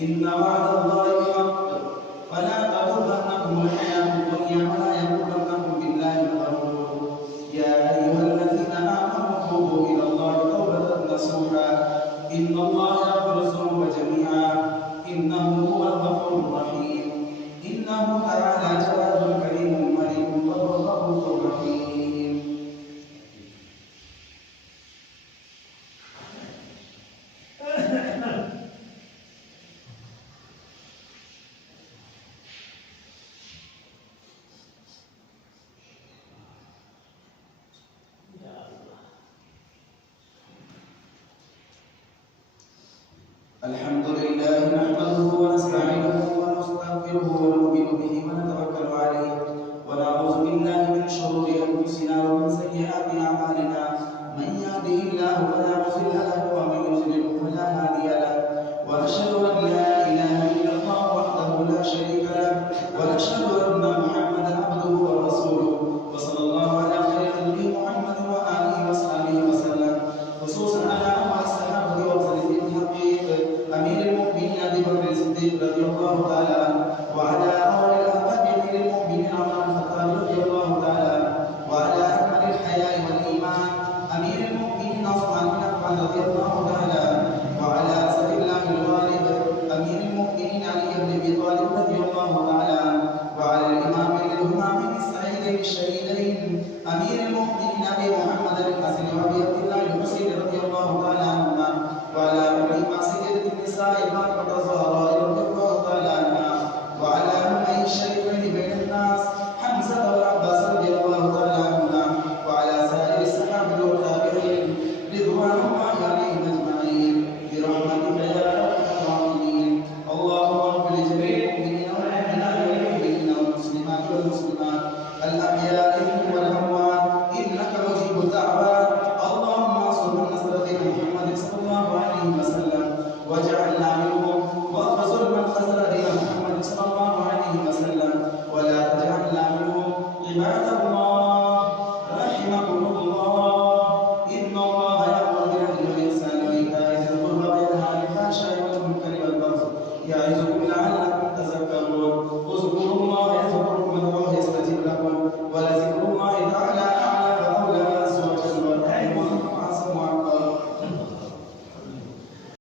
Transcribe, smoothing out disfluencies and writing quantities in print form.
إن وعد الله حق فلا تغرنكم الحياة الدنيا ولا يغرنكم بالله الغرور. يا أيها الذين آمنوا توبوا إلى الله توبة نصوحا إن الله يغفر الذنوب جميعا إنه هو الغفور الرحيم. إنه تعالى جواد كريم مليك رؤوف رحيم. الحمد لله نحمده ونستعينه ونستغفره ونؤمن به ونتوكل عليه ونعوذ بالله من شرور انفسنا ومن سيئات اعمالنا. من يهده الله فلا مضل له ومن يضلل فلا هادي له. ونشهد ان لا اله الا الله وحده لا شريك له ونشهد ان محمدا عبده ورسوله وصلى الله على خير خلقه محمد واله وصحبه وسلم. خصوصا على اول الصحابه وخليفه الحقيق أمير المؤمنين أبي بكر الصديق رضي الله تعالى عنه وعلى أول الأحباب أمير المؤمنين عمر بن الخطاب رضي الله تعالى عنه وعلى أكمل الحياء والإيمان أمير المؤمنين عثمان بن عفان رضي الله تعالى عنه وعلى أسد الله الغالب أمير المؤمنين علي بن أبي طالب رضي الله تعالى عنه وعلى الإمامين الهمامين السعيدين الشهيدين أمير المؤمنين أبي محمد الحسن وأبي عبد الله الحسين رضي الله تعالى عنهما وعلى أمهما سيدة النساء فاطمة الزهراء رضي الله تعالى عنها وعلى أمهي الشريفين بين الناس حمزة والعباس رضي الله تعالى عنهما وعلى سائر الصحابة والتابعين رضوان الله عليهم أجمعين برحمتك يا أرحم الراحمين. اللهم اغفر لجميع المؤمنين والمؤمنات والمؤمنين والمسلمات والمسلمات الأحياء منهم والأموات إنك مجيب الدعوات. اللهم انصر من نصر دين محمد صلى الله عليه وسلم واجعلنا منهم واخذل من خذل دين محمد صلى الله عليه وسلم ولا تجعلنا منهم. عباد